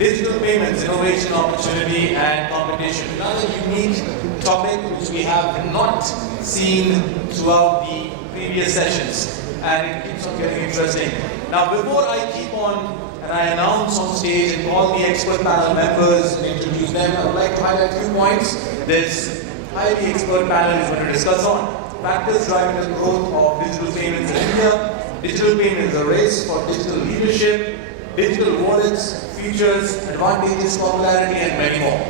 digital payments, innovation, opportunity, and competition. Another unique topic which we have not seen throughout the previous sessions, and it keeps on getting interesting. Now, before I keep on and I announce on stage and call the expert panel members and introduce them, I would like to highlight a few points. This highly expert panel is going to discuss on factors driving the growth of digital payments in India, digital payments, a race for digital leadership, digital wallets, features, advantages, popularity, and many more.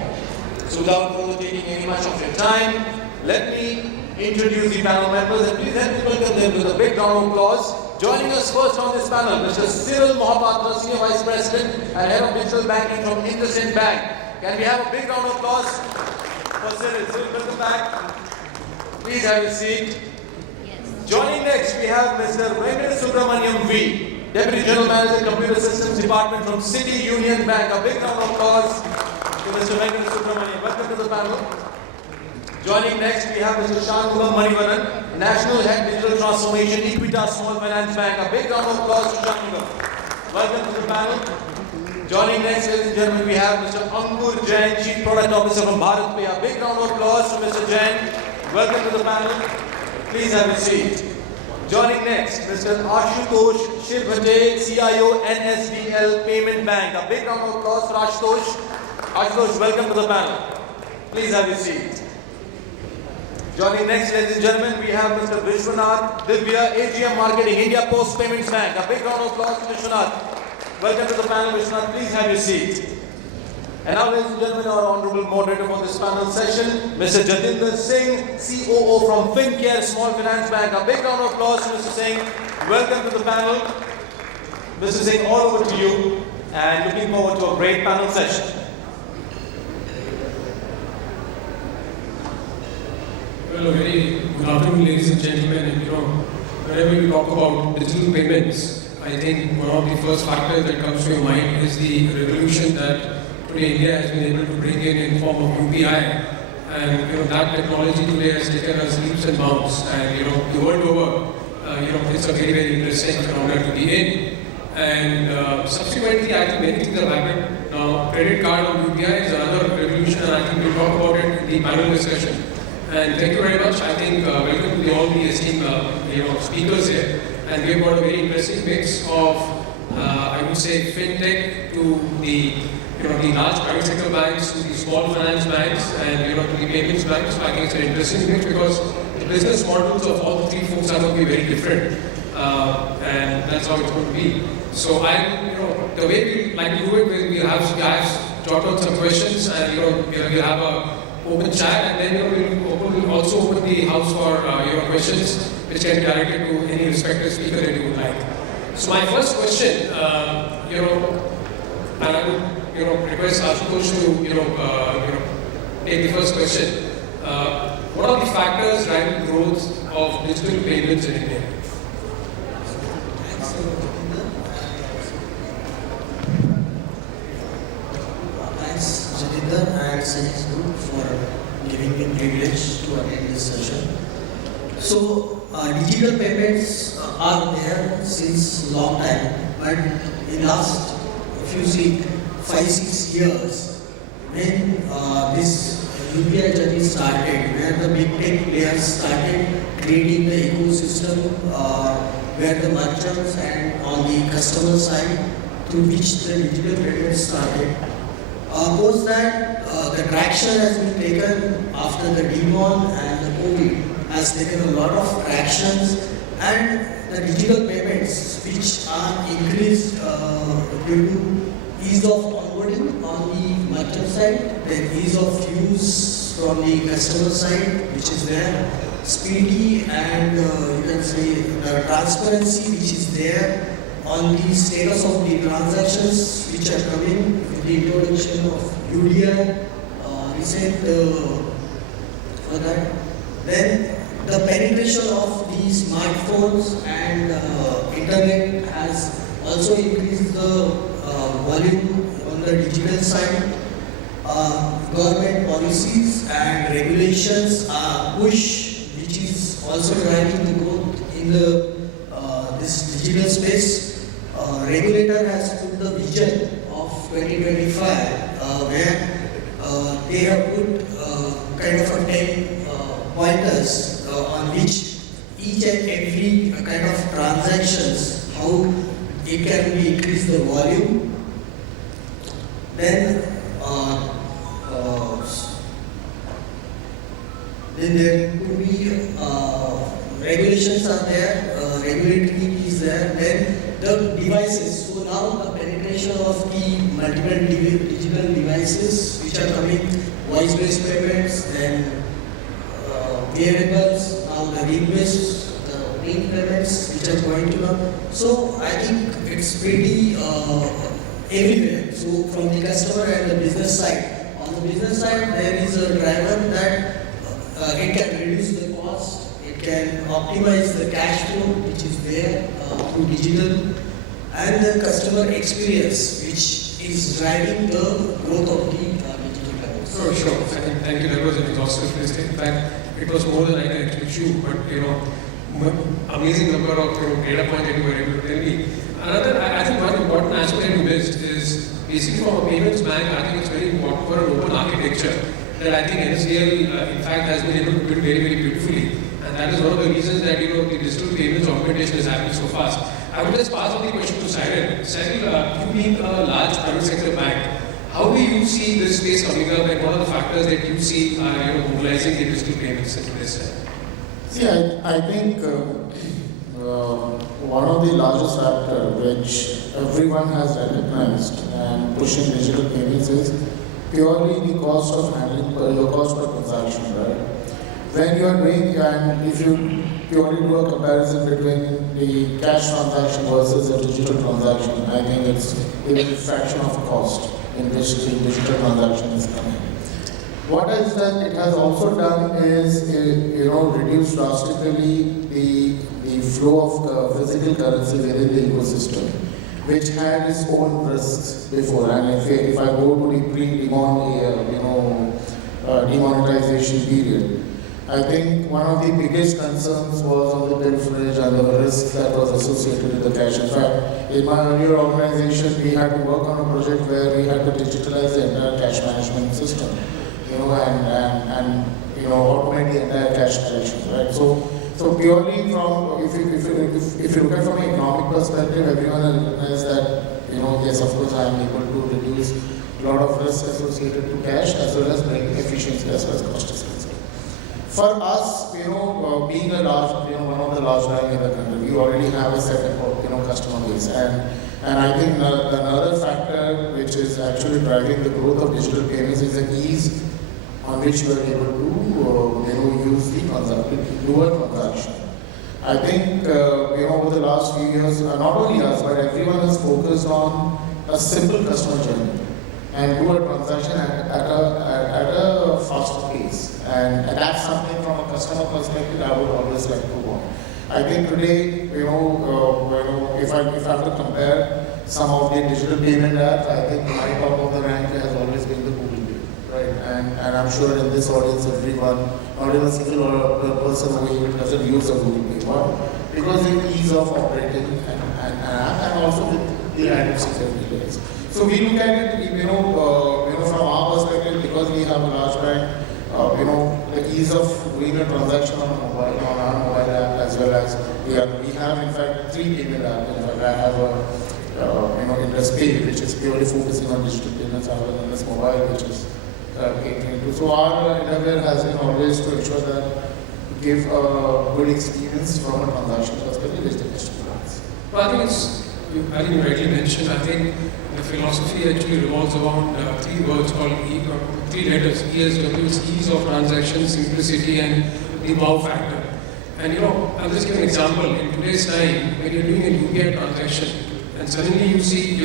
So without further taking any much of your time, let me introduce the panel members and please help me welcome them with a big round of applause. Joining us first on this panel, Mr. Cyril Mohapatra, Senior Vice President and Head of Digital Banking from IndusInd Bank. Can we have a big round of applause for Cyril? Cyril, welcome back. Please have a seat. Yes. Joining next, we have Mr. Venkatasubramanian V, Deputy General Manager, Computer Systems Department from City Union Bank. A big round of applause to Mr. Venkatasubramanian. Welcome to the panel. Joining next, we have Mr. Shanmugam Manivannan, National Head Digital Transformation, Equitas Small Finance Bank. A big round of applause to Shamugam. Welcome to the panel. Joining next, ladies and gentlemen, we have Mr. Ankur Jain, Chief Product Officer from BharatPe. A big round of applause to Mr. Jain. Welcome to the panel. Please have a seat. Joining next, Mr. Ashutosh Shirbhate, CIO, NSDL Payment Bank. A big round of applause for Ashutosh. Ashutosh, welcome to the panel. Please have a seat. Joining next, ladies and gentlemen, we have Mr. Vishwanath, Divya, AGM Marketing, India Post Payments Bank. A big round of applause to Vishwanath. Welcome to the panel, Vishwanath. Please have your seat. And now, ladies and gentlemen, our honorable moderator for this panel session, Mr. Jatinder Singh, COO from Fincare Small Finance Bank. A big round of applause to Mr. Singh. Welcome to the panel. Mr. Singh, all over to you, and looking forward to a great panel session. Well, a very good afternoon, ladies and gentlemen. And whenever we talk about digital payments, I think one of the first factors that comes to your mind is the revolution that today India has been able to bring in form of UPI. And that technology today has taken us leaps and bounds. And the world over, it's a very, very interesting phenomenon to be in. And subsequently, I think many things have happened. Now, credit card on UPI is another revolution, and I think we'll talk about it in the panel discussion. And thank you very much. I think welcome to all the esteemed speakers here. And we've got a very interesting mix of I would say fintech to the large private sector banks, to the small finance banks, and to the payments banks. So I think it's an interesting mix because the business models of all the three folks are going to be very different, and that's how it's going to be. So the way we like to do it, we have jot out some questions, and we'll have a open chat, and then we'll also open the house for questions which can be directed to any respective speaker that you would like. So my first question, and I would request Ashutosh to take the first question. What are the factors driving growth of digital payments in India? Thanks, Jatinder and Singh Group for giving me privilege to attend this session. So, digital payments are there since long time, but in last, if you see, 5-6 years, when this UPI journey started, where the big tech players started creating the ecosystem, where the merchants and on the customer side, through which the digital payments started. Post that, the traction has been taken after the demon and the COVID has taken a lot of tractions, and the digital payments which are increased due to ease of onboarding on the merchant side, then ease of use from the customer side, which is there, speedy, and you can say the transparency which is there on the status of the transactions which are coming with the introduction of UDI, recent for that. Then the penetration of the smartphones and internet has also increased the volume on the digital side. Government policies and regulations are push, which is also driving the growth in the this digital space. Regulator has put the vision of 2025, where they have put kind of a 10 pointers on which each and every kind of transactions, how it can be increase the volume. Then there could be regulations are there, regulatory is there. Then the devices. So now the penetration of the multiple digital devices which are coming, voice-based payments, then wearables, now the ring-based, the ring payments which are going to come. So I think it's pretty everywhere. So from the customer and the business side. On the business side, there is a driver that it can reduce the cost, it can optimize the cash flow which is there through digital, and the customer experience which is driving the growth of the digital payments. Oh, sure. Thank you. That was an exhaustive list. In fact, it was more than I can actually chew, but amazing number of data points that you were able to tell me. Another, I think one important aspect you missed is basically from a payments bank. I think it's very important for an open architecture that I think NSDL in fact has been able to build very, very beautifully, and that is one of the reasons that the digital payments augmentation is happening so fast. I would just pass on the question to Cyril. Cyril, you being a large private sector bank, how do you see this space coming up, and what are the factors that you see are mobilizing the digital payments into this? See, I think one of the largest factors which everyone has recognized and pushing digital payments is purely the cost of handling, your cost per transaction, right? When you are doing, and if you purely do a comparison between the cash transaction versus a digital transaction, I think it's a fraction of cost in which the digital transaction is coming. What it has also done is, reduce drastically the flow of physical currency within the ecosystem, which had its own risks before. And if I go to the demonetization period, I think one of the biggest concerns was on the pilferage and the risks that was associated with the cash. In fact, in my earlier organization, we had to work on a project where we had to digitalize the entire cash management system, and automate the entire cash collection, right? So purely from, if you look at from an economic perspective, everyone will recognize that, yes, of course, I am able to reduce a lot of risk associated to cash as well as bring efficiency as well as cost is concerned. For us, being a large, one of the large banks in the country, we already have a set of, customer base. And I think another factor which is actually driving the growth of digital payments is the ease on which we are able to, use the do a transaction. I think, over the last few years, not only us, but everyone is focused on a simple customer journey and do a transaction at a faster pace. And that's something from a customer perspective I would always like to want. I think today, if I have to compare some of the digital payment apps, I think my top of the rank has always been the Google Pay, right? And I'm sure in this audience, everyone, not even a single person who doesn't use a Google Pay. Why? Because the ease of operating and also with the added security layers. So we look at it, from our perspective, because we have a large bank. The ease of doing a transaction on our mobile app, as well as we have in fact 3 payment apps. In fact, I have a IndusInd, which is purely focusing on digital payments, I have an Indus Mobile, which is catering to. So our endeavor has been always to ensure that we give a good experience from a transaction perspective, which the customer wants. Well, I think you rightly mentioned, I think the philosophy actually revolves around 3 words called 3 letters. ESW is ease of transaction, simplicity, and the wow factor. And I'll just give an example. In today's time, when you're doing a UPI transaction, and suddenly you see,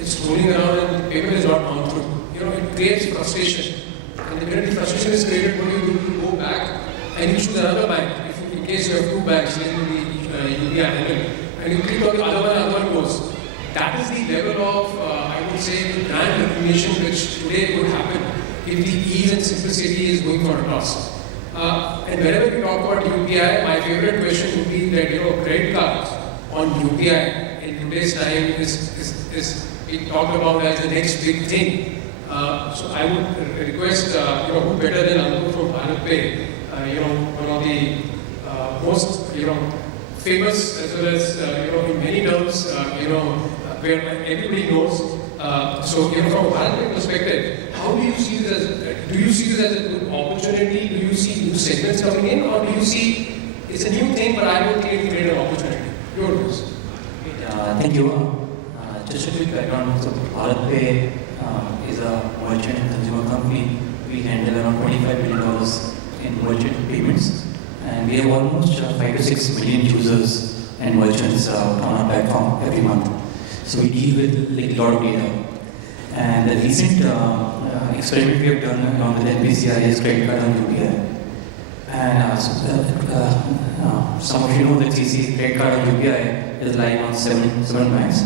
it's rolling around and the payment is not gone through, it creates frustration. And the minute the frustration is created, what you go back and you choose another bank. In case you have 2 banks in the UPI handle, and you click on the other one goes. That is the level of, I would say, the brand recognition which today would happen if the ease and simplicity is going for a toss. And whenever we talk about UPI, my favorite question would be that, credit cards on UPI in today's time is been talked about as the next big thing. So I would request, who better than Ankur from BharatPe, one of the most, famous as well as, in many terms, where everybody knows. So, from a BharatPe perspective, how do you see this as, do you see this as a good opportunity? Do you see new segments coming in, or do you see it's a new thing, but I don't think it create an opportunity? Your views. Thank you. Just a quick background. So, BharatPe is a merchant and consumer company. We handle around $25 billion in merchant payments, and we have almost 5 to 6 million users and merchants on our platform every month. So we deal with a lot of data. And the recent experiment we have done along with NPCI is credit card on UPI. And some of you know that CC credit card on UPI is live on seven banks,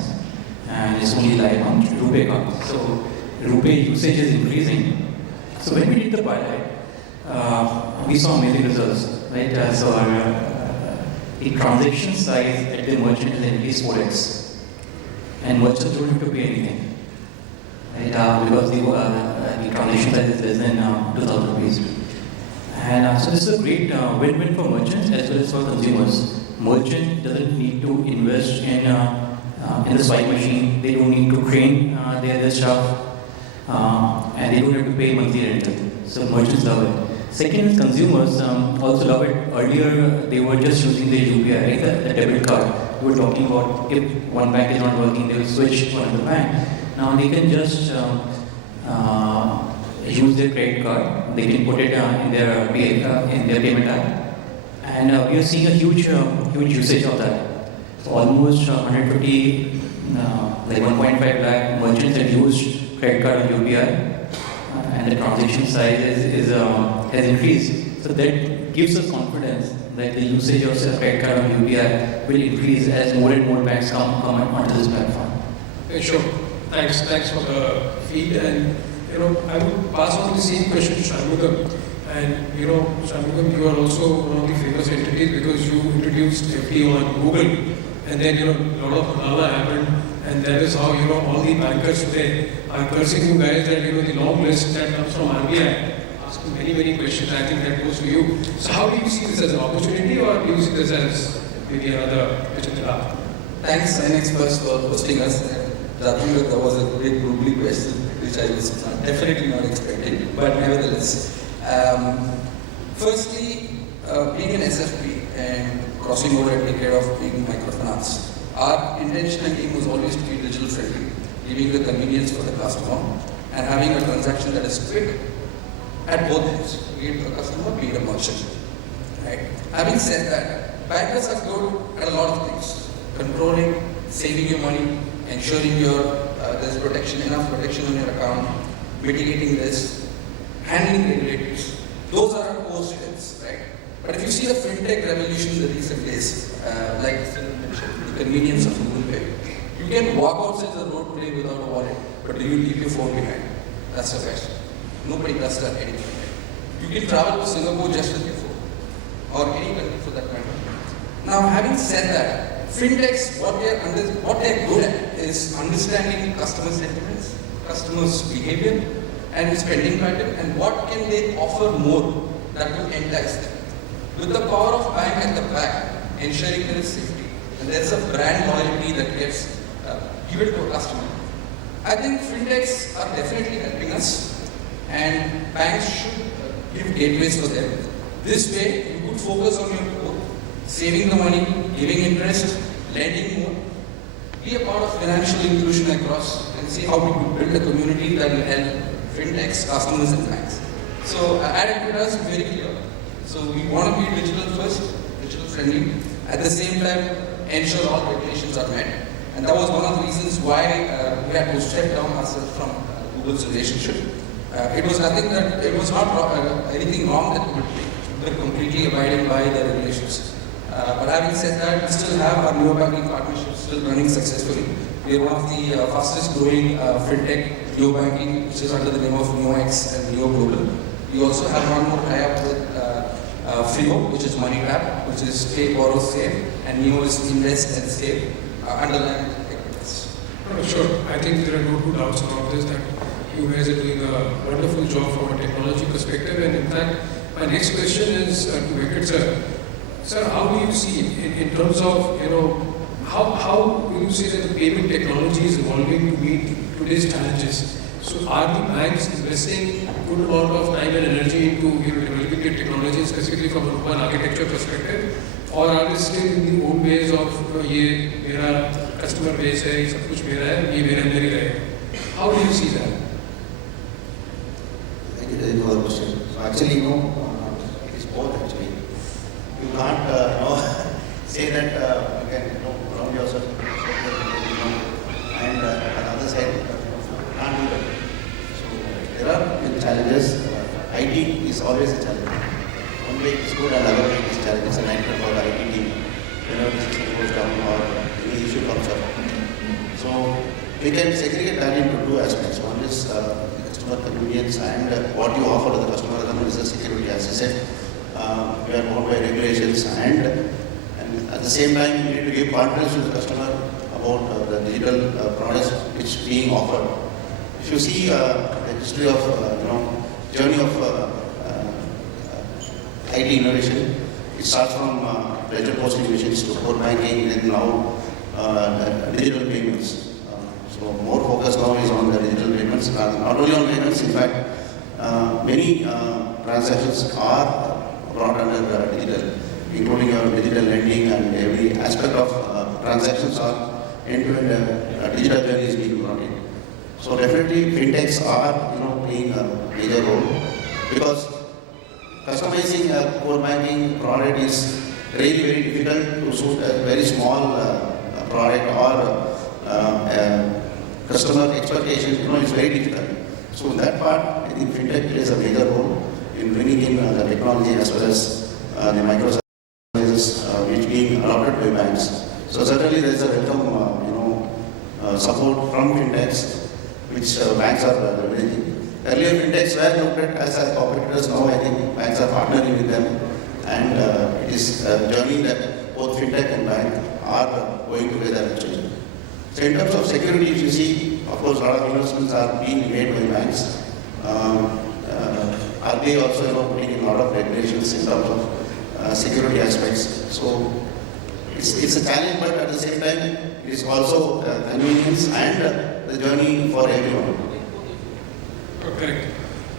and it's only live on RuPay card. So RuPay usage is increasing. So when we did the pilot, we saw amazing results, right? So the transaction size at the merchant is increased 4x. And merchants don't have to pay anything, right? Because the transaction size is less than 2,000 rupees. And so this is a great win-win for merchants as well as for consumers. Merchant doesn't need to invest in the swipe machine. They don't need to train their staff, and they don't have to pay monthly rental. So merchants love it. Second is consumers also love it. Earlier they were just using the UPI, right? The debit card. We were talking about if one bank is not working, they will switch to another bank. Now they can just use their credit card. They can put it in their payment app, and we are seeing a huge usage of that. So almost 150, like 1.5 lakh merchants have used credit card on UPI, and the transaction size has increased. So that gives us confidence that the usage of credit card on UPI will increase as more and more banks come onto this platform. Sure. Thanks for the feed. And I would pass on the same question to Shanmugam. And Shanmugam, you are also one of the famous entities because you introduced FD on Google, and then a lot of drama happened, and that is how all the bankers today are cursing you guys that the long list that comes from RBI. Many questions. I think that goes to you. So how do you see this as an opportunity, or do you see this as maybe another Jatinder? Thanks, NX first for hosting us. Jatinder, that was a great brutally question, which I was definitely not expecting, but nevertheless. Firstly, being an SFP and crossing over at the head of being microfinance, our intention and aim was always to be digital friendly, giving the convenience for the customer and having a transaction that is quick at both ends, be it a customer, be it a merchant. Right? Having said that, bankers are good at a lot of things. Controlling, saving your money, ensuring there's enough protection on your account, mitigating risk, handling regulators. Those are our core strengths, right? But if you see the fintech revolution in the recent days, like Singh mentioned, the convenience of Google Pay, you can walk outside the road today without a wallet, but do you leave your phone behind? That's the question. Nobody does that anymore. You can travel to Singapore just with your phone, or any country for that matter. Now, having said that, fintechs, what they're good at is understanding customer sentiments, customers' behavior, and spending pattern, and what can they offer more that will entice them. With the power of bank at the back, ensuring there is safety, and there's a brand loyalty that gets given to a customer. I think fintechs are definitely helping us. And banks should give gateways for them. This way, you could focus on your core, saving the money, giving interest, lending more, be a part of financial inclusion across, and see how we could build a community that will help fintechs, customers, and banks. So at Equitas, we're very clear. So we want to be digital first, digital friendly, at the same time ensure all regulations are met. And that was one of the reasons why we had to step down ourselves from Google's relationship. It was not anything wrong that we were completely abiding by the regulations. But having said that, we still have our neo-banking partnership still running successfully. We are one of the fastest growing fintech neo-banking, which is under the name of NeoX and Neo Global. We also have one more tie-up with Frio, which is MoneyTap, which is Pay, Borrow, Save, and Neo is Invest and Save, underlying Equitas. No, sure. I think there are no two doubts about this that you guys are doing a wonderful job from a technology perspective. And in fact, my next question is to Venkat sir. Sir, how do you see in terms of, how do you see that the payment technology is evolving to meet today's challenges? So are the banks investing a good amount of time and energy into developing the technology, specifically from an open architecture perspective? Or are they still in the old ways of, ये मेरा customer base है, ये सब कुछ मेरा है, ये मेरे अंदर ही रहेगा? How do you see that? Thank you very much for the question. So actually, it is both actually. You can't, say that you can, ground yourself, and on the other side, can't do that. So there are challenges. IT is always a challenge. One way it is good and other way it is challenge. It's a nightmare for the IT team. Whenever the system goes down or any issue comes up. So we can segregate that into two aspects. One is customer convenience and what you offer to the customer. Another is the security. As I said, we are bound by regulations and at the same time you need to give confidence to the customer about the digital products which are being offered. If you see the history of journey of IT innovation, it starts from ledger posting machines to core banking and now digital payments. So more focus now is on the digital payments, not only on payments. In fact, many transactions are brought under digital, including your digital lending, and every aspect of transactions are end-to-end digital journey is being brought in. So definitely fintechs are playing a major role because customizing a core banking product is really very difficult to suit a very small product or customer expectation. It's very difficult. So in that part, I think fintech plays a major role in bringing in the technology as well as the microservices which being adopted by banks. So certainly there is a welcome support from fintechs which banks are leveraging. Earlier fintechs were looked at as competitors. Now I think banks are partnering with them, and it is a journey that both fintech and bank are going together actually. So in terms of security, if you see, of course, a lot of investments are being made by banks. Are they also putting in a lot of regulations in terms of security aspects? So it's a challenge, but at the same time, it is also convenience and the journey for everyone. Correct.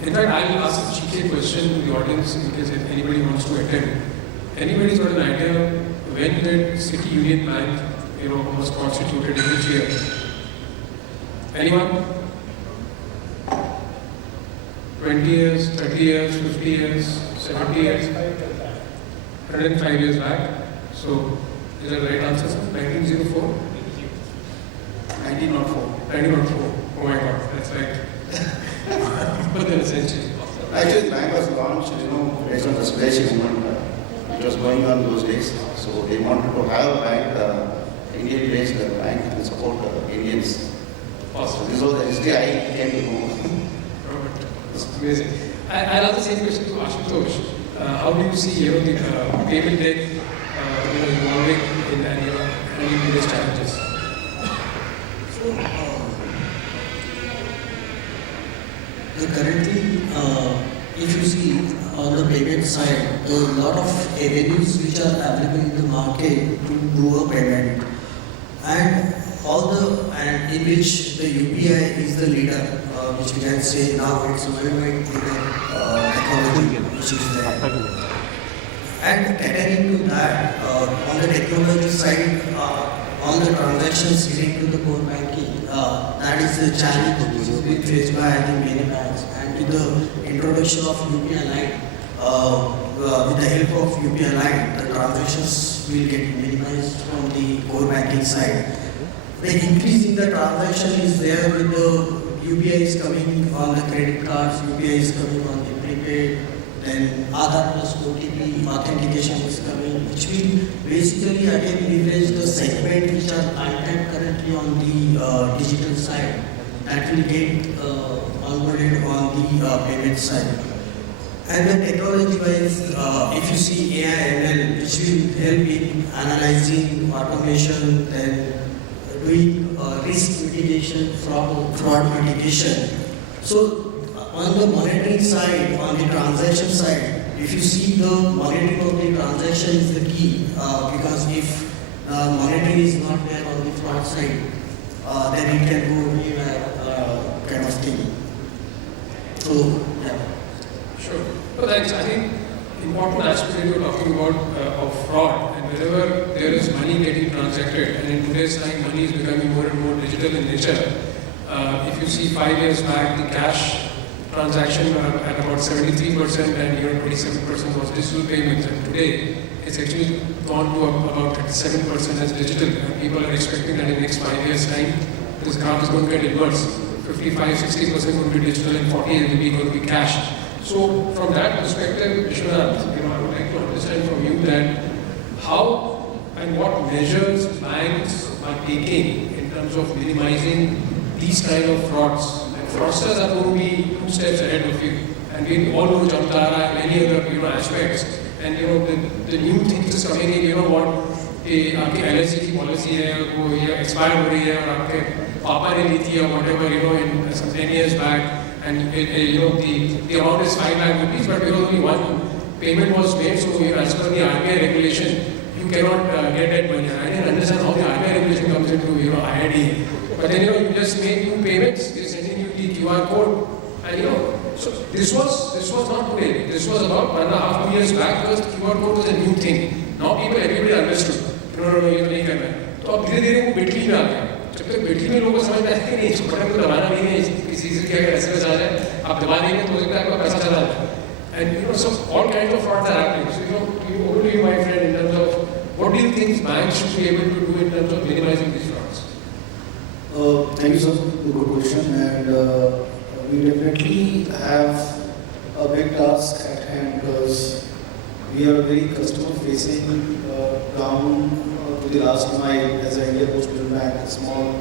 In fact, I will ask a cheeky question to the audience in case if anybody wants to attend. Anybody's got an idea when did City Union Bank, was constituted in which year? Anyone? 20 years, 30 years, 50 years, 70 years? 105 years back. So, is that the right answer, sir? 1904? 1904. 1904. Oh my God, that's right. But then essentially. Actually, the bank was launched, based on the Swadeshi movement, which was going on those days. So they wanted to have a bank, Indian-based bank, and support Indians. Awesome. This was the history I came to know. Amazing. I'll ask the same question to Ashutosh. How do you see, the payment tech, evolving in and handling these challenges? So, currently, if you see on the payment side, there are a lot of avenues which are available in the market to do a payment, and in which the UPI is the leader, which we can say now it's worldwide technology which is there. And catering to that, on the technology side, all the transactions linked to the core banking, that is the challenge which is being faced by many banks. And with the introduction of UPI Lite, with the help of UPI Lite, the transactions will get minimized from the core banking side. The increase in the transaction is there with the UPI is coming on the credit cards, UPI is coming on the prepaid, then Aadhaar plus OTP authentication is coming, which will basically again leverage the segment which are untapped currently on the digital side. That will get onboarded on the payment side. And then technology-wise, if you see AI/ML, which will help in analyzing automation, then doing risk mitigation, fraud mitigation. So on the monitoring side, on the transaction side, if you see the monitoring of the transaction is the key, because if monitoring is not there on the fraud side, then it can go anywhere kind of thing. So, yeah. Sure. Well, thanks. I think important aspect that you're talking about of fraud, and wherever there is money getting transacted, and in today's time money is becoming more and more digital in nature. If you see 5 years back, the cash transaction were at about 73% and 27% was digital payments, and today it's actually gone to about 7% as digital, and people are expecting that in the next 5 years' time, this graph is going to get inverse. 55-60% will be digital and 40% will be cash. So from that perspective, Vishwanath, I would like to understand from you that how and what measures banks are taking in terms of minimizing these kind of frauds. And fraudsters are going to be 2 steps ahead of you, and we all know Jamtara and many other aspects. And the new things is coming in. What आपकी LIC की policy है वो ये expire हो रही है और आपके पापा ने ली थी or whatever in some 10 years back. And the amount is 5 lakh rupees, but only one payment was made. So as per the RBI regulation, you cannot get that money. I didn't understand how the RBI regulation comes into IID. But then you just make 2 payments. They're sending you the QR code, and so this was not today. This was about 1.5 2 years back. Because QR code was a new thing. Now everybody understood. No, ये नहीं करना है. तो अब धीरे-धीरे वो Bitly में आ गया. जब तक बिटली में लोगों को समझ में आया कि नहीं बटन को दबाना नहीं है, किसी से क्या SMS आ जाए, आप दबा देंगे तो हो सकता है आपका पैसा चला जाए. And so all kinds of frauds are happening. So over to you, my friend, in terms of what do you think banks should be able to do in terms of minimizing these frauds? Thank you, sir. Good question, and we definitely have a big task at hand because we are very customer-facing down to the last mile as an India Post Payments Bank, a small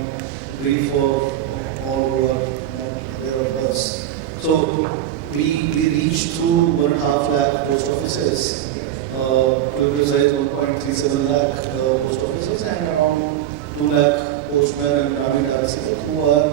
brief for all who are aware of us. So we reach through 1.5 lakh post offices, to be precise 1.37 lakh post offices, and around 2 lakh postmen and Gramin Darasika who are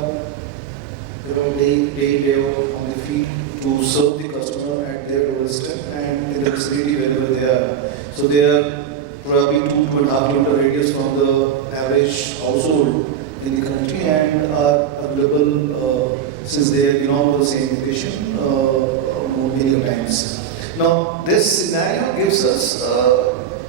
day out on the field to serve the customer at their doorstep and in the vicinity wherever they are. So they are probably 2.5 kilometer radius from the average household in the country and are available since they belong to the same location many times. Now this scenario gives us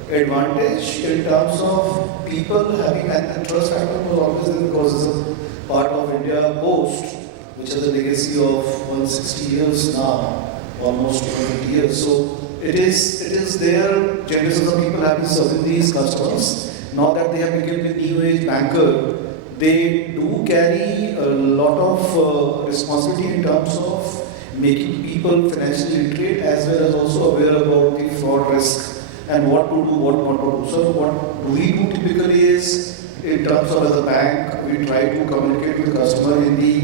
advantage in terms of people having, and trust factor was always there because it's a part of India Post, which has a legacy of 160 years now, almost 120 years. So it is their generations of people have been serving these customers. Now that they have become a new age banker, they do carry a lot of responsibility in terms of making people financially literate as well as also aware about the fraud risk and what to do, what not to do. So what we do typically is, in terms of as a bank, we try to communicate with the customer in the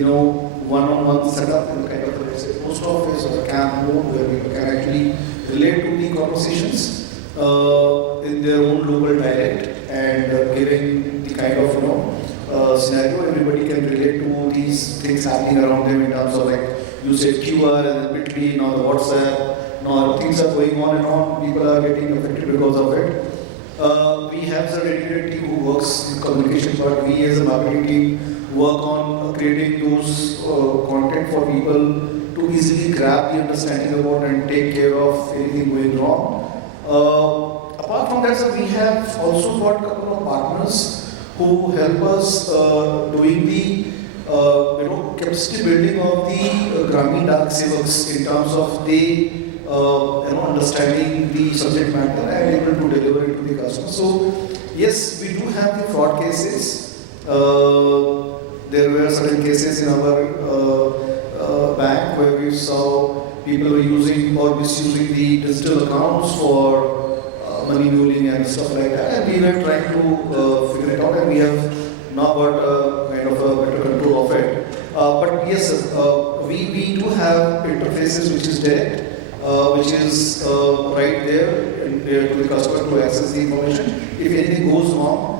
one-on-one setup in kind of let's say post office or a camp mode where people can actually relate to the conversations in their own local dialect and giving the kind of scenario everybody can relate to these things happening around them in terms of like you said QR and between or the WhatsApp. Now things are going on and on. People are getting affected because of it. We have a dedicated team who works in communication, but we as a marketing team work on creating those content for people to easily grab the understanding about and take care of anything going wrong. Apart from that, sir, we have also got a couple of partners who help us doing the capacity building of the Gramin Dak Sevaks in terms of the understanding the subject matter and able to deliver it to the customer. So yes, we do have the fraud cases. There were certain cases in our bank where we saw people were using or misusing the digital accounts for money muling and stuff like that, and we were trying to figure it out, and we have now got kind of a better control of it. But yes, we do have interfaces which is direct, which is right there to the customer to access the information. If anything goes wrong,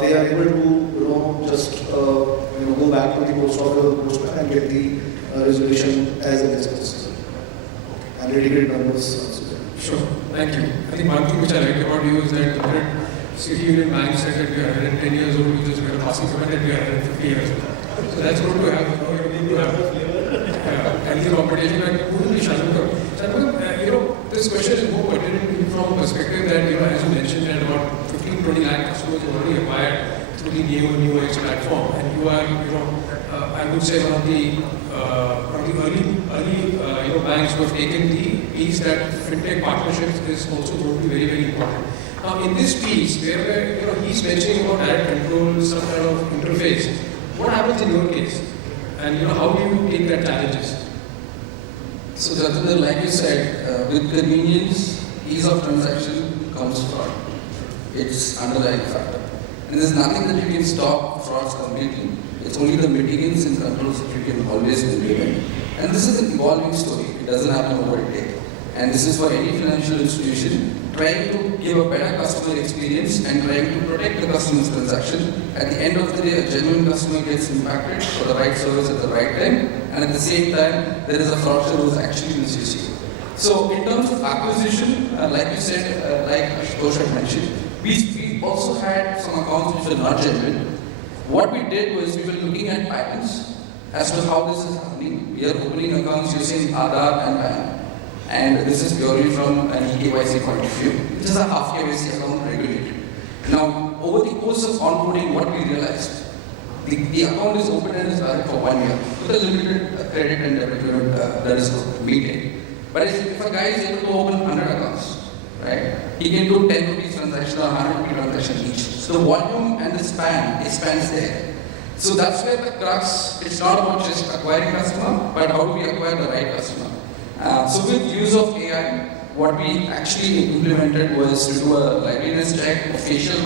they are able to to just go back to the post office or the postman and get the resolution as a business. And dedicated numbers. Sure, thank you. I think one thing which I like about you is that the minute City Union Bank said that we are 110 years old, you just made a passing comment that we are 150 years old. So that's good to have. You need to have healthy competition. And who will be Shanmugam? Shanmugam, this question is more pertinent from a perspective that, as you mentioned, that about 15-20 lakh customers you already acquired through the new age platform, and you are, I would say one of the early banks who have taken the piece that fintech partnerships is also going to be very, very important. Now, in this piece, where he's mentioning about direct control, some kind of interface, what happens in your case? And how do you take that challenges? So, Jatinder, like you said, with convenience, ease of transaction comes fraud. It's underlying factor. And there's nothing that you can stop frauds completely. It's only the mitigants and controls that you can always implement. And this is an evolving story. It doesn't happen over a day. And this is for any financial institution trying to give a better customer experience and trying to protect the customer's transaction. At the end of the day, a genuine customer gets impacted for the right service at the right time, and at the same time, there is a fraudster who is actually misusing it. So, in terms of acquisition, like you said, like Ashutosh had mentioned, we also had some accounts which were not genuine. What we did was we were looking at patterns as to how this is happening. We are opening accounts using Aadhaar and PAN. And this is purely from an eKYC point of view. This is a half KYC account regulated. Now, over the course of onboarding, what we realized, the account is open and is valid for 1 year with a limited credit and debit limit that is maintained. But if a guy is able to open 100 accounts, right, he can do 10 rupees transaction or 100 rupee transaction each. So the volume and the span expands there. So that's where the crux, it's not about just acquiring customer, but how do we acquire the right customer. So with use of AI, what we actually implemented was to do a liveliness check, a facial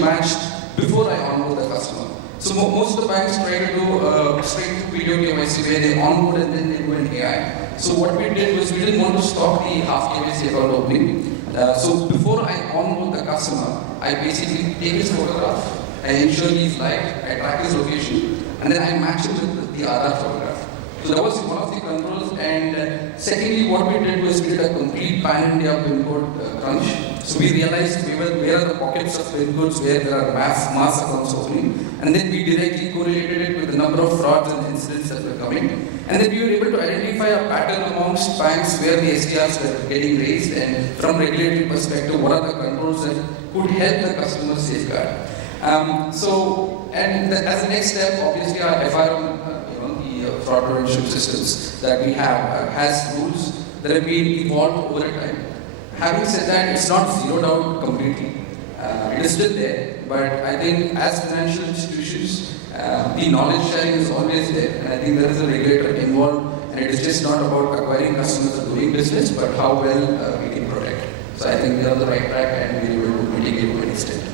match before I onboard the customer. So most of the banks try to do straight to video KYC where they onboard and then they do an AI. So what we did was we didn't want to stop the half KYC account opening. So before I onboard the customer, I basically take his photograph, I ensure he's live, I track his location, and then I match him with the Aadhaar photograph. So that was one of the controls, and secondly, what we did was we did a complete pan-India PIN code crunch. So we realized where are the pockets of PIN codes where there are mass accounts opening, and then we directly correlated it with the number of frauds and incidents that were coming. And then we were able to identify a pattern amongst banks where the SDRs were getting raised, and from regulatory perspective, what are the controls that could help the customer safeguard. As a next step, obviously our FRM, fraud prevention systems that we have has rules that have been evolved over time. Having said that, it's not zeroed out completely. It is still there, but I think as financial institutions, the knowledge sharing is always there, and I think there is a regulator involved, and it is just not about acquiring customers or doing business, but how well we can protect. So I think we are on the right track, and we will mitigate to an extent.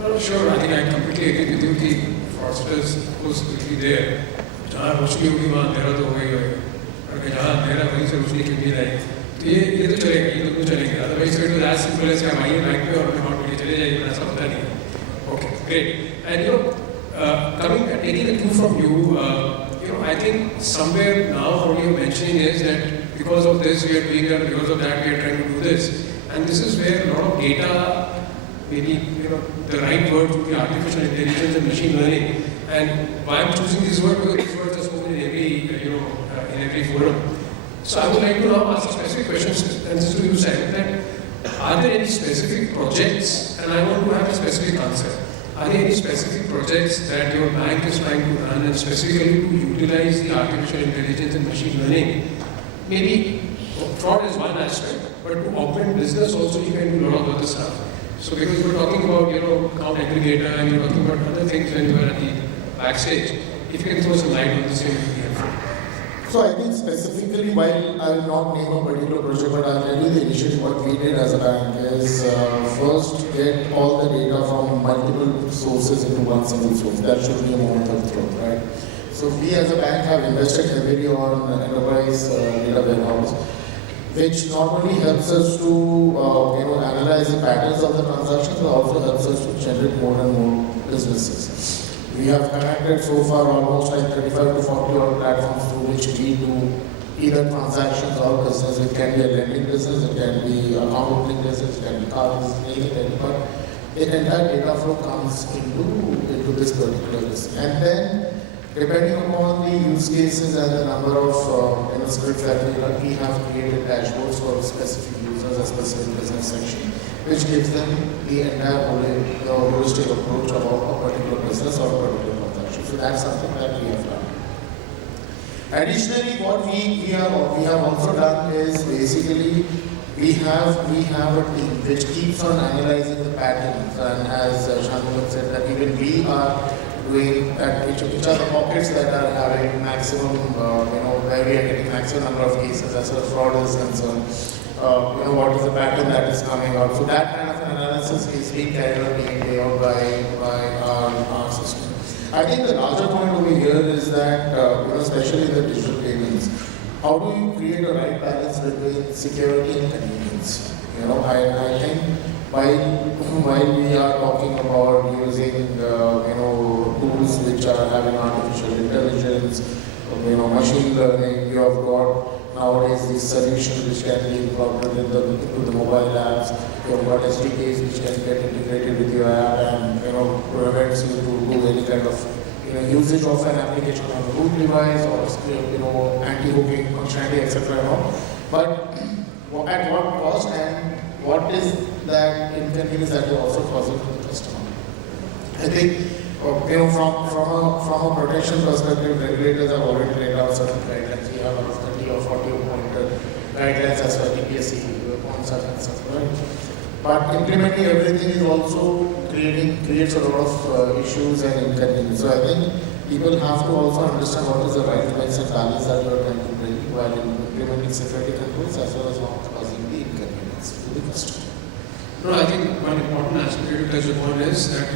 No, sure. I think I completely agree with you. The fraudsters, of course, will be there. जहाँ रोशनी होगी वहाँ अंधेरा तो होगा ही होगा, और जहाँ अंधेरा वहीं से रोशनी की उम्मीद है, तो ये तो चलेगा, ये तो चलेगा। Otherwise it was as simple as कि हम आइए बैंक पे और अपने अकाउंट में चले जाइए, ऐसा होता नहीं है। Okay, great. And taking the cue from you, I think somewhere now what you're mentioning is that because of this we are doing that, because of that we are trying to do this, and this is where a lot of data, maybe the right word would be artificial intelligence and machine learning. And why I'm choosing these words, because these words are spoken in every forum. So I would like to now ask specific questions, and this is to you, Cyril, that are there any specific projects, and I want to have a specific answer. Are there any specific projects that your bank is trying to run, and specifically to utilize the artificial intelligence and machine learning? Maybe fraud is one aspect, but to augment business also you can do a lot of other stuff. So because we're talking about account aggregator, and you're talking about other things when you are at the backstage, if you can throw some light on this, it would be helpful. So I think specifically, while I will not name a particular project, but I'll tell you the initiative what we did as a bank is first get all the data from multiple sources into one single source. That should be a moment of truth, right? So we as a bank have invested heavily on enterprise data warehouse, which not only helps us to analyze the patterns of the transactions, but also helps us to generate more and more businesses. We have connected so far almost like 35 to 40 odd platforms through which we do either transactions or business. It can be a lending business, it can be account opening business, it can be car business, anything. But the entire data flow comes into this particular business. And then, depending upon the use cases and the number of scripts that we run, we have created dashboards for specific users, a specific business section, which gives them the entire holistic approach about a particular business or a particular transaction. So that's something that we have done. Additionally, what we have also done is basically we have a team which keeps on analyzing the patterns, and as Shanmugam said, that even we are doing that, which are the pockets that are having maximum, where we are getting maximum number of cases as far as fraud is concerned. What is the pattern that is coming out? So that kind of analysis is being carried out day out by our system. I think the larger point over here is that, especially in the digital payments, how do you create a right balance between security and convenience? I think while we are talking about using tools which are having artificial intelligence, machine learning, you have got nowadays these solutions which can be incorporated into the mobile apps. You have got SDKs which can get integrated with your app and prevents you to do any kind of usage of an application on a root device or anti-hooking functionality, etc. But at what cost, and what is that inconvenience that you're also causing to the customer? I think from a protection perspective, regulators have already laid out certain guidelines. We have around 30 or 40 pointer guidelines as far as TPSC points are concerned, right? But implementing everything is also creates a lot of issues and inconvenience. So I think people have to also understand what is the right mix and balance that you are trying to bring while implementing security controls as well as not causing the inconvenience to the customer. No, I think one important aspect to touch upon is that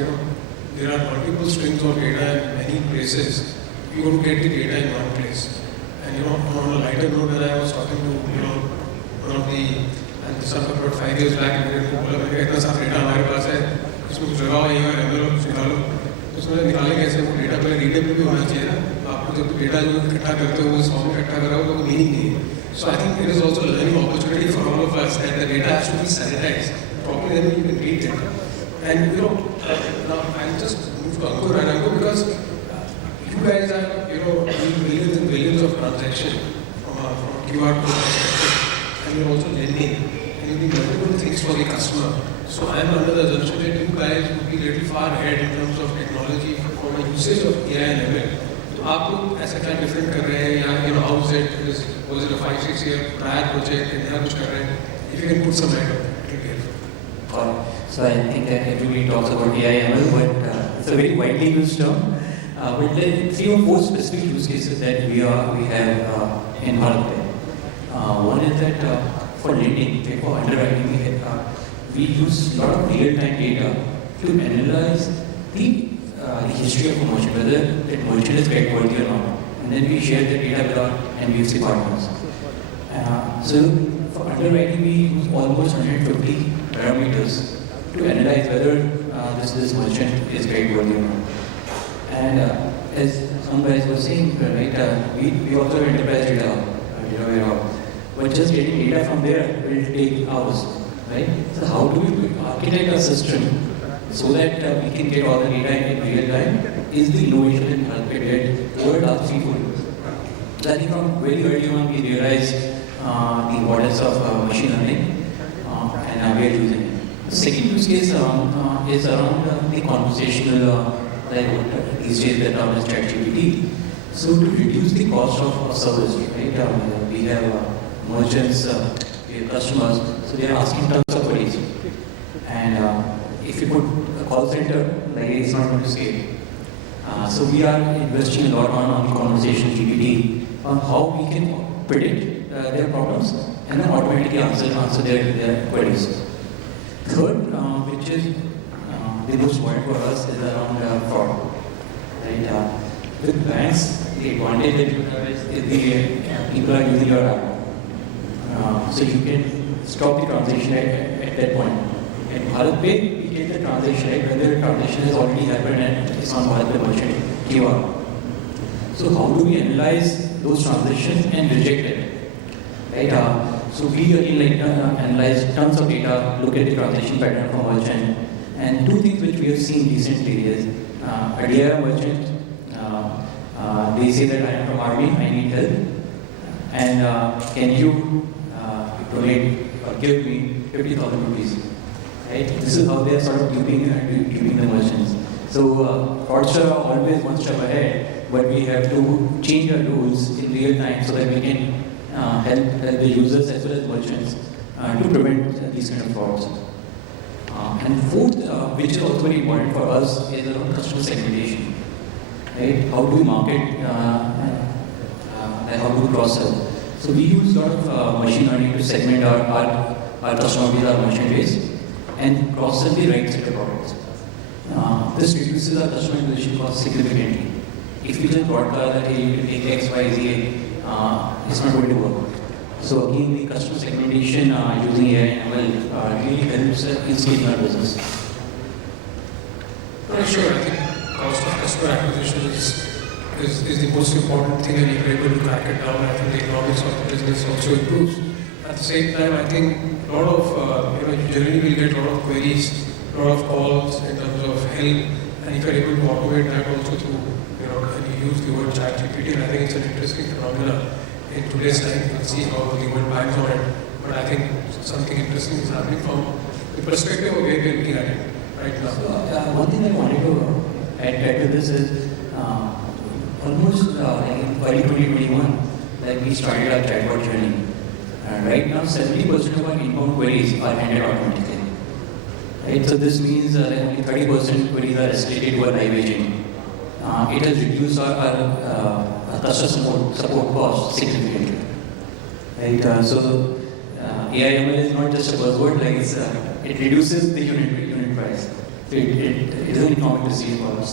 there are multiple strings of data in many places. You don't get the data in one place. And on a lighter note, when I was talking to one of the, and this happened about 5 years back, and इतना सारा data हमारे पास है, इसमें कुछ लगाओ ये और ML कुछ निकालो, तो उसमें निकालने कैसे वो डेटा पहले रीडेबल भी होना चाहिए ना. आपको जब डेटा जो इकट्ठा करते हो वो इस फॉर्म में इकट्ठा करा हो तो कोई मीनिंग नहीं है. So I think it is also a learning opportunity for all of us that the data has to be sanitized properly, then you can read it. And now I'll just move to Ankur and Ankur, because you guys are doing millions and billions of transactions from QR code perspective, and you're also lending, and you're doing multiple things for the customer. So I'm under the assumption that you guys would be a little far ahead in terms of technology for the usage of AI and ML. So आप लोग ऐसा क्या different कर रहे हैं, या how is it? Was it a 5-6 year prior project and यहाँ कुछ कर रहे हैं? If you can put some light on it, it will be helpful. So I think that everybody talks about AI ML, but it's a very widely used term. But there are 3 or 4 specific use cases that we have in BharatPe. One is that for lending, for underwriting, we use a lot of real-time data to analyze the history of a merchant, whether that merchant is creditworthy or not, and then we share the data with our NBFC partners. So for underwriting, we use almost 150 parameters to analyze whether this merchant is creditworthy or not. And as some guys were saying, right, we also have enterprise data warehouse. But just getting data from there will take hours, right? So how do we architect a system so that we can get all the data in real time is the innovation in BharatPe did over the last 3-4 years. So I think from very early on we realized the importance of machine learning and we are using it. The second use case is around the conversational, like these days that are ChatGPT. So to reduce the cost of service, right? We have merchants, we have customers, so they are asking tons of queries. And if you put a call center, like it's not going to scale. So we are investing a lot on the conversation GPT on how we can predict their problems and then automatically answer their queries. Third, which is the most important for us, is around fraud. Right? With banks, the advantage that you have is the people are using your app. So you can stop the transaction at that point. At BharatPe, we take the transaction, right? Whether the transaction has already happened and it's on BharatPe merchant QR. So how do we analyze those transactions and reject it? Right? So we again analyze tons of data, look at the transaction pattern from merchant, and two things which we have seen recently is a DIY merchant, they say that I am from Army, I need help, and can you donate or give me 50,000 rupees? Right? This is how they are sort of duping the merchants. So fraudsters are always one step ahead, but we have to change our rules in real time so that we can help the users as well as merchants to prevent these kind of frauds. And fourth, which is also very important for us, is around customer segmentation. Right? How do we market and how do we cross-sell? So we use a lot of machine learning to segment our customer base, our merchant base, and cross-sell the right set of products. This reduces our customer acquisition cost significantly. If we just broadcast that hey, you can take X, Y, Z, it's not going to work. So again, the customer segmentation using AI and ML really helps in scaling our business. Sure, I think cost of customer acquisition is the most important thing, and if you're able to crack it down, I think the economics of the business also improves. At the same time, I think a lot of, you generally will get a lot of queries, a lot of calls in terms of help, and if you're able to automate that also through, and you use the word ChatGPT, and I think it's an interesting phenomenon. In today's time, you can see how the world banks on it, but I think something interesting is happening from the perspective of where we're looking at it right now. So, one thing I wanted to add to this is almost in early 2021, we started our chatbot journey. Right now, 70% of our inbound queries are handled automatically. Right? So this means that only 30% queries are escalated to a live agent. It has reduced our customer support costs significantly. Right? So AI/ML is not just a buzzword; it reduces the unit price. So it is an economic decision for us.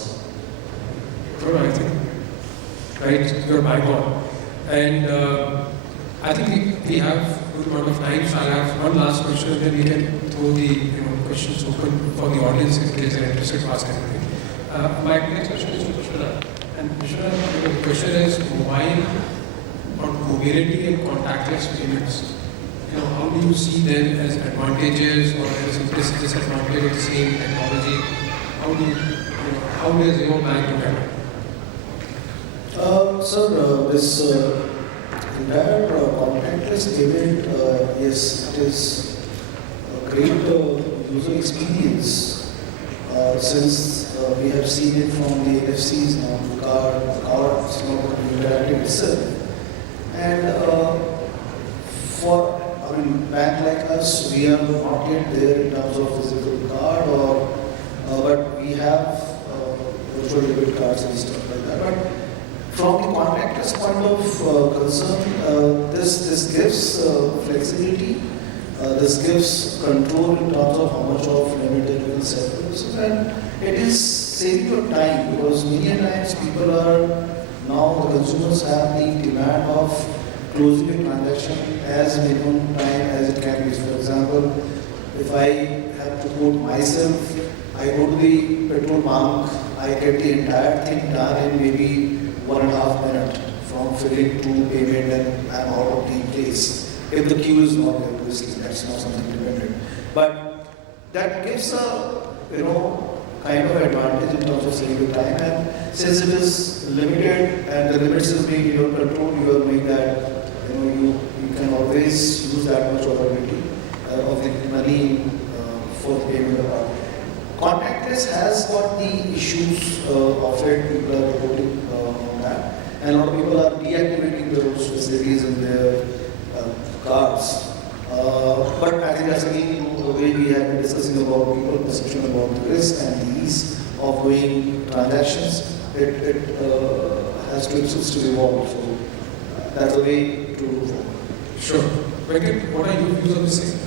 I think, right? You're bang on, and I think we have a good amount of time. So I'll have one last question, and then we can throw the questions open for the audience in case they're interested to ask anything. My next question is to Vishwanath. And Vishwanath, the question is mobile or mobility and contactless payments. How do you see them as advantages or as disadvantages of the same technology? How does your bank look at it? Sir, this entire contactless payment, yes, it is a great user experience since we have seen it from the NFCs now to cards, interactive itself. And for bank like us, we are not yet there in terms of physical card, but we have virtual debit cards and stuff like that. But from the contactless point of concern, this gives flexibility, this gives control in terms of how much of limit that you can set for yourself, and it is saving your time because many times people are now the consumers have the demand of closing a transaction as minimum time as it can be. For example, if I have to quote myself, I go to the petrol bunk, I get the entire thing done in maybe 1.5 minutes from filling to payment and I'm out of the place. If the queue is not there, obviously that's not something dependent. But that gives a kind of advantage in terms of saving time, and since it is limited and the limits is being in your control, you are knowing that you can always use that much availability of the money for the payment of our. Contactless has got the issues of it, people are reporting on that, and a lot of people are deactivating those facilities in their cards. But I think that's again the way we have been discussing about people's perception about the risk and the ease of doing transactions. It has to exist to evolve. So that's the way to move forward. Sure. Venkat, what are your views on the same?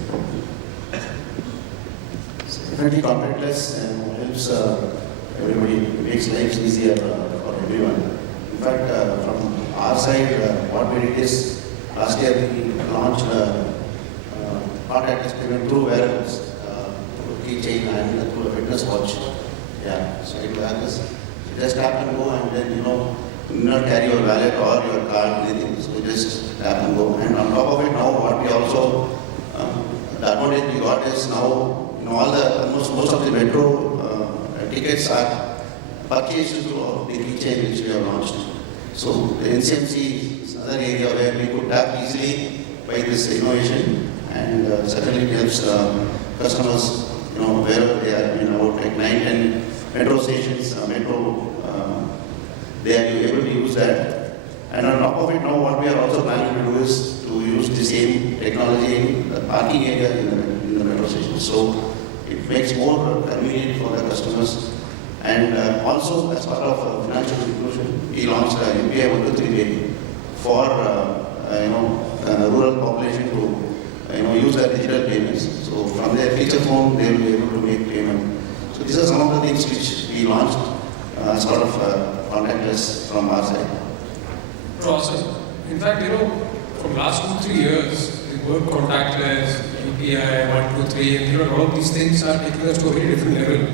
Definitely contactless and helps everybody, makes life easier for everyone. In fact, from our side, what we did is last year we launched contactless payment through wearables. keychain and through a fitness watch. Yeah, so it happens. You just tap and go, and then you not carry your wallet or your card, anything. So you just tap and go. And on top of it, now what we also the advantage we got is now all the most of the metro tickets are purchased through the keychain which we have launched. So the NCMC is another area where we could tap easily by this innovation, and certainly it helps customers, wherever they are, about like 9-10 metro stations, they are able to use that. And on top of it, now what we are also planning to do is to use the same technology in the parking area in the metro station. So it makes more convenient for the customers. And also, as part of financial inclusion, we launched UPI 123 for rural population to use their digital payments. So from their feature phone, they will be able to make payment. So these are some of the things which we launched as part of contactless from our side. Awesome. In fact, from last 2-3 years, the word contactless, UPI 123, and a lot of these things are taking us to a very different level.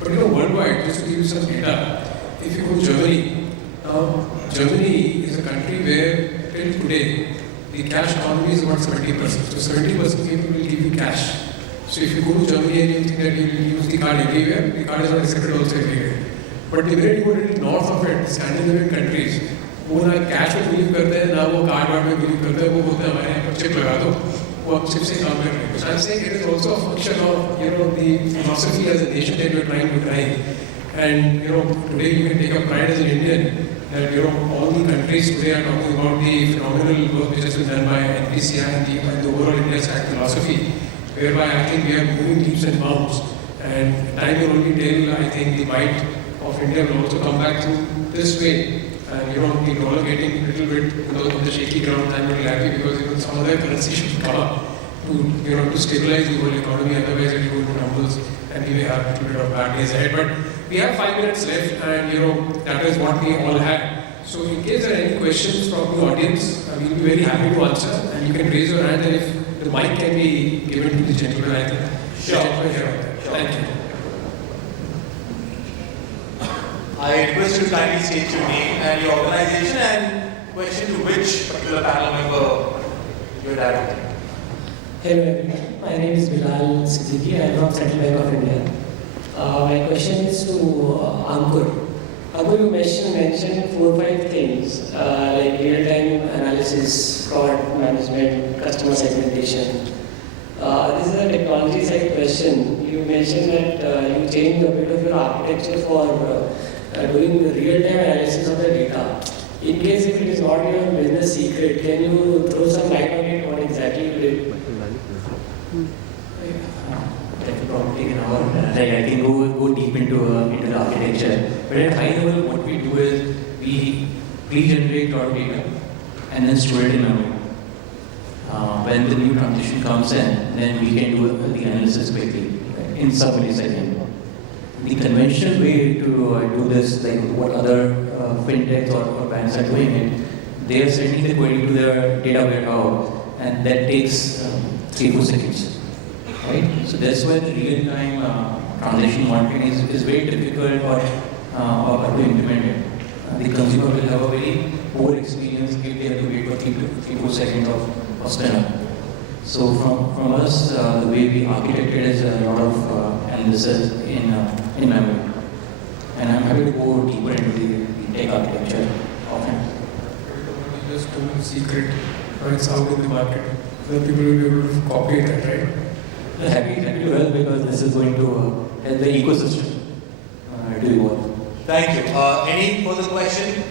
But worldwide, just to give you some data, if you go to Germany, now Germany is a country where till today the cash economy is about 70%. So 70% people will give you cash. So if you go to Germany and you think that you will use the card everywhere, the card is not accepted also everywhere. But the minute you go a little north of it, Scandinavian countries, वो ना cash में believe करते हैं ना वो card ward में believe करते हैं, वो बोलते हैं हमारे यहाँ पर चिप लगा दो, वो आप चिप से काम कर रहे हैं. So I'm saying it is also a function of the philosophy as a nation that we are trying to drive. And today you can take a pride as an Indian that all the countries today are talking about the phenomenal work which has been done by NPCI and the overall India Stack philosophy, whereby I think we are moving leaps and bounds. And time will only tell, I think the might of India will also come back to this way. And the dollar getting a little bit on the shaky ground, I'm very happy because even some other currency should come up to stabilize the world economy, otherwise it will go into numbers and we may have a little bit of bad days ahead. But we have 5 minutes left and that is what we all have. So in case there are any questions from the audience, we will be very happy to answer, and you can raise your hand, and if the mic can be given to the gentleman, I think. Sure. Thank you. I request you to kindly state your name and your organization and question to which particular panel member you are directing. Hello everyone, my name is Bilal Siddiqui, I am from Central Bank of India. My question is to Ankur. Ankur, you mentioned 4 or 5 things like real-time analysis, fraud management, customer segmentation. This is a technology side question. You mentioned that you changed a bit of your architecture for doing the real-time analysis of the data. In case if it is not your business secret, can you throw some light on it, what exactly you did? That will probably take an hour. I can go deep into the architecture. But at high level, what we do is we pre-generate a lot of data and then store it in memory. When the new transition comes in, then we can do the analysis quickly in sub-millisecond. The conventional way to do this, like what other fintechs or banks are doing it, they are sending the query to their data warehouse, and that takes 3-4 seconds. Right? So that's why the real-time transaction monitoring is very difficult or to implement it. The consumer will have a very poor experience if they have to wait for 3-4 seconds of stand-up. So from us, the way we architected is a lot of analysis in memory. And I'm happy to go deeper into the tech architecture often. Just a secret, it's out in the market. So people will be able to copy that, right? Happy to help because this is going to help the ecosystem to evolve. Thank you. Any further question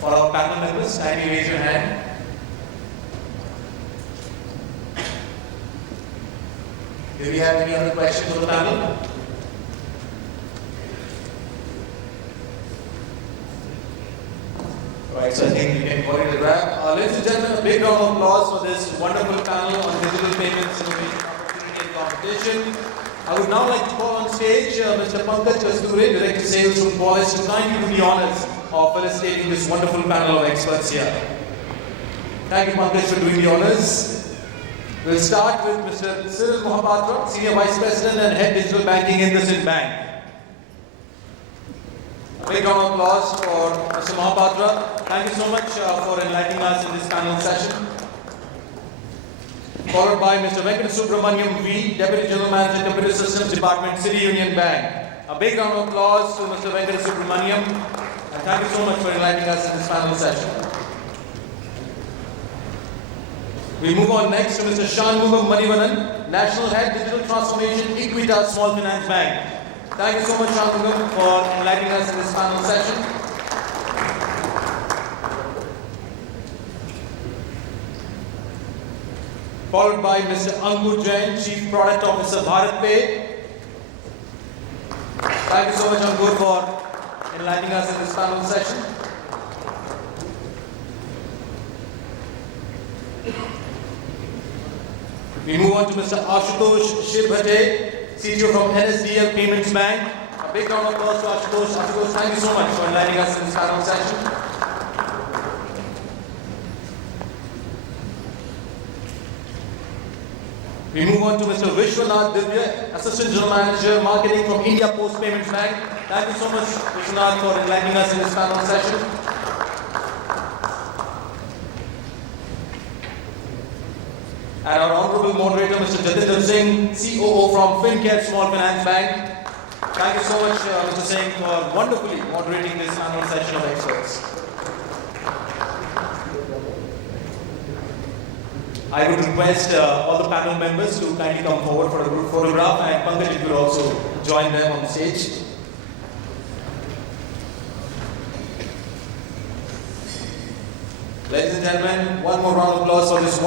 for our panel members? Kindly raise your hand. Do we have any other questions for the panel? Right, so I think we can call it a wrap. Ladies and gentlemen, a big round of applause for this wonderful panel on digital payments, innovation, opportunity and competition. I would now like to call on stage Mr. Venkatasubramanian, Director Sales from Boys, to kindly do the honors of felicitating this wonderful panel of experts here. Thank you, Pankaj, for doing the honors. We'll start with Mr. Cyril Mohapatra, Senior Vice President and Head Digital Banking, IndusInd Bank. A big round of applause for Mr. Mohapatra. Thank you so much for enlightening us in this panel session. Followed by Mr. Venkatasubramanian V, Deputy General Manager, Computer Systems Department, City Union Bank. A big round of applause to Mr. Venkatasubramanian. And thank you so much for enlightening us in this panel session. We move on next to Mr. Shanmugam Manivannan, National Head Digital Transformation, Equitas Small Finance Bank. Thank you so much, Shamugam, for enlightening us in this panel session. Followed by Mr. Ankur Jain, Chief Product Officer, BharatPe. Thank you so much, Ankur, for enlightening us in this panel session. We move on to Mr. Ashutosh Shirbhate, CTO from NSDL Payments Bank. A big round of applause to Ashutosh. Ashutosh, thank you so much for enlightening us in this panel session. We move on to Mr. Vishwanath, Divya, Assistant General Manager, Marketing from India Post Payments Bank. Thank you so much, Vishwanath, for enlightening us in this panel session. And our Honorable Moderator, Mr. Jatinder Singh, COO from Fincare Small Finance Bank. Thank you so much, Mr. Singh, for wonderfully moderating this panel session of experts. I would request all the panel members to kindly come forward for a group photograph, and Pankaj could also join them on the stage. Ladies and gentlemen, one more round of applause for this wonderful